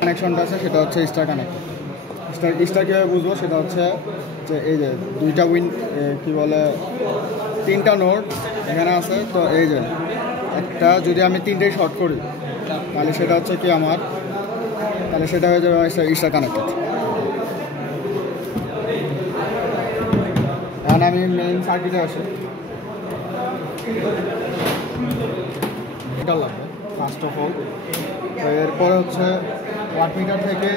কানেকশনটা আছে সেটা হচ্ছে স্টার কানেক্ট। স্টার কীভাবে বুঝবো সেটা হচ্ছে যে এই যে দুইটা কি বলে 3টা নোড এখানে আছে। তো এই যে একটা যদি আমি 3টেই শর্ট করি তাহলে সেটা হচ্ছে কি আমার, তাহলে সেটা হয়ে যাবে স্টার কানেক্টেড। এখন আমি মেইন সার্কিটে আসি। এটা লাগবে ফার্স্ট অফ অল। তো এরপরে হচ্ছে ওয়াটমিটার থেকে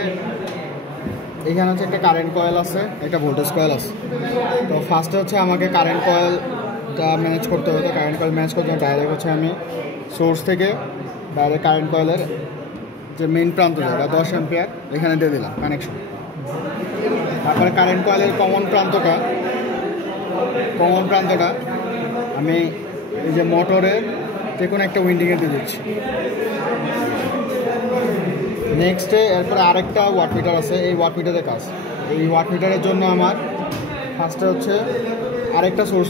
এখানে হচ্ছে একটা কারেন্ট কয়েল আছে, একটা ভোল্টেজ কয়েল আছে। তো ফার্স্টে হচ্ছে আমাকে কারেন্ট কয়েলটা ম্যানেজ করতে হবে। তো কারেন্ট কয়েল ম্যানেজ করতে ডাইরেক্ট হচ্ছে আমি সোর্স থেকে ডাইরেক্ট কারেন্ট কয়েলের যে মেইন প্রান্ত জায়গা 10 অ্যাম্পিয়ার এখানে দিয়ে দিলাম কানেকশন। তারপরে কারেন্ট কয়েলের কমন প্রান্তটা আমি এই যে মোটরের যে কোনো একটা উইন্ডিংয়ে দিয়ে দিচ্ছি। নেক্সটে এরপরে আরেকটা ওয়াটমিটার আছে, এই ওয়াটমিটারের কাজ। এই ওয়াটমিটারের জন্য আমার ফার্স্টে হচ্ছে আরেকটা সোর্স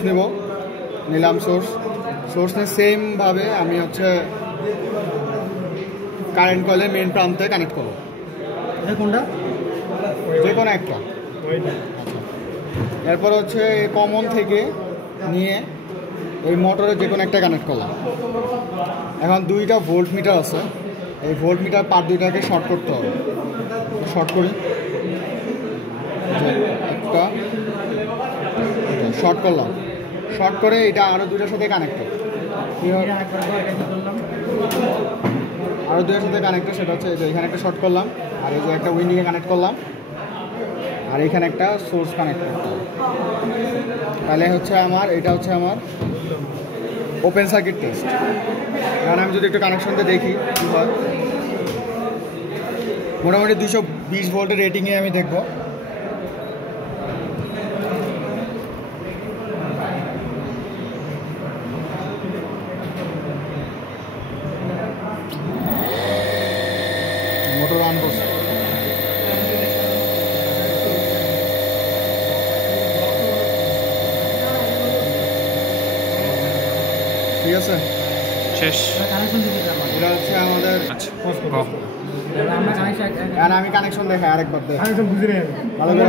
নিলাম। সোর্স নিয়ে সেমভাবে আমি হচ্ছে কারেন্ট কয়েলের মেইন প্রান্তে কানেক্ট করবো। কোনটা? যে কোনো একটা। এরপর হচ্ছে কমন থেকে নিয়ে এই মোটরে যে কোনো একটা কানেক্ট করলাম। এখন 2টা ভোল্ট মিটার আছে, এই ভোল্ট মিটার পার 2টাকে শর্ট করতে হবে। শর্ট করি, একটা শর্ট করলাম। শর্ট করে এটা আরও 2টার সাথে কানেক্টেড। আরও 2টার সাথে কানেক্টেড, সেটা হচ্ছে এই যে এখানে একটা শর্ট করলাম, আর এই যে একটা উইন্ডিংয়ে কানেক্ট করলাম, আর এখানে একটা সোর্স কানেক্ট করতে হবে। তাহলে হচ্ছে এটা হচ্ছে আমার ওপেন সার্কিট টেস্ট। কারণ আমি যদি একটু কানেকশনটা দেখি কী হয়, মোটামুটি 220 ভোল্টের রেটিংয়ে আমি দেখব। মোটর অন করছে। ঠিক আছে, শেষ। এটা হচ্ছে আমাদের। আচ্ছা, আমি কানেকশন দেখাই আরেকবার, ভালো করে।